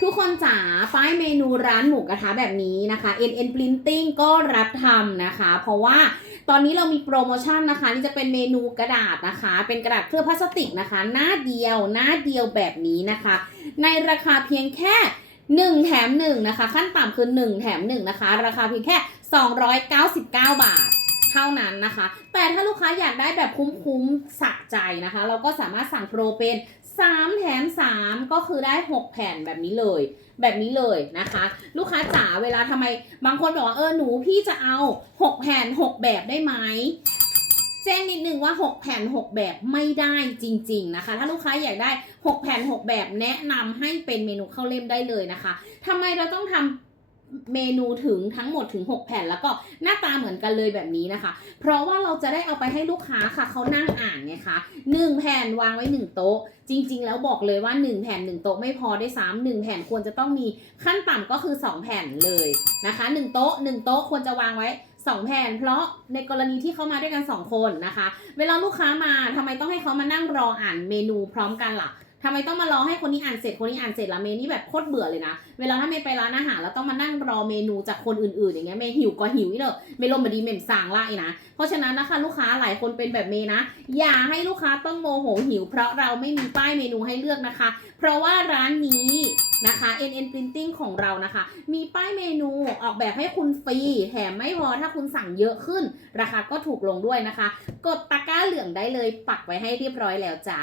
ทุกคนจ๋าป้ายเมนูร้านหมูกระทะแบบนี้นะคะ NN Printing ก็รับทำนะคะ เพราะว่าตอนนี้เรามีโปรโมชั่นนะคะนี่จะเป็นเมนูกระดาษนะคะ เป็นกระดาษเคลือบพลาสติกนะคะ หน้าเดียวหน้าเดียวแบบนี้นะคะ ในราคาเพียงแค่1แถม1นะคะ ขั้นต่ำคือ1แถม1นะคะ ราคาเพียงแค่ 299 บาท เท่านั้นนะคะ แต่ถ้าลูกค้าอยากได้แบบคุ้มๆสะใจนะคะ เราก็สามารถสั่งโปรเป็น3แถม 3 ก็คือได้ 6 แผ่นแบบนี้เลย แบบนี้เลยนะคะ ลูกค้าจ๋าเวลาทำไม บางคนบอกว่าเออหนูพี่จะเอา 6 แผ่น 6 แบบได้ไหมแจ้งนิดนึงว่า 6 แผ่น 6 แบบไม่ได้จริง ๆนะคะ ถ้าลูกค้าอยากได้ 6 แผ่น 6 แบบแนะนำให้เป็นเมนูข้าวเล่มได้เลยนะคะทำไมเราต้องทำ เมนูถึงทั้งหมดถึง 6 แผ่นแล้วก็หน้าตาเหมือนกันเลยแบบนี้นะคะ เพราะว่าเราจะได้เอาไปให้ลูกค้าค่ะเขานั่งอ่านไงคะหนึ่งแผ่นวางไว้หนึ่งโต๊ะ จริง ๆ แล้วบอกเลยว่า 1 แผ่น 1 โต๊ะไม่พอได้ซ้ำหนึ่งแผ่นควรจะต้องมีขั้นต่ำก็คือ 2 แผ่นเลยนะคะ 1 โต๊ะ 1 โต๊ะควรจะวางไว้2แผ่นเพราะในกรณีที่เขามาด้วยกัน 2 คนนะคะ เวลาลูกค้ามาทำไมต้องให้เขามานั่งรออ่านเมนูพร้อมกันล่ะ ทำไมต้องมารอให้คนนี้อ่านเสร็จคนนี้อ่านเสร็จละเมนี่แบบโคตรเบื่อเลยนะ เวลาถ้าเมย์ไปร้านอาหารแล้วต้องมานั่งรอเมนูจากคนอื่นๆอย่างเงี้ยเมย์หิวก็หิวอีเนอะเมย์ลมบดีเมย์สั่งละนะ เพราะฉะนั้นนะคะลูกค้าหลายคนเป็นแบบเมย์นะ อย่าให้ลูกค้าต้องโมโหหิว เพราะเราไม่มีป้ายเมนูให้เลือกนะคะ เพราะว่าร้านนี้นะคะ NN Printing ของเรานะคะ มีป้ายเมนูออกแบบให้คุณฟรีแถมไม่พอถ้าคุณสั่งเยอะขึ้น ราคาก็ถูกลงด้วยนะคะ กดตะกร้าเหลืองได้เลยปักไว้ให้เรียบร้อยแล้วจ้า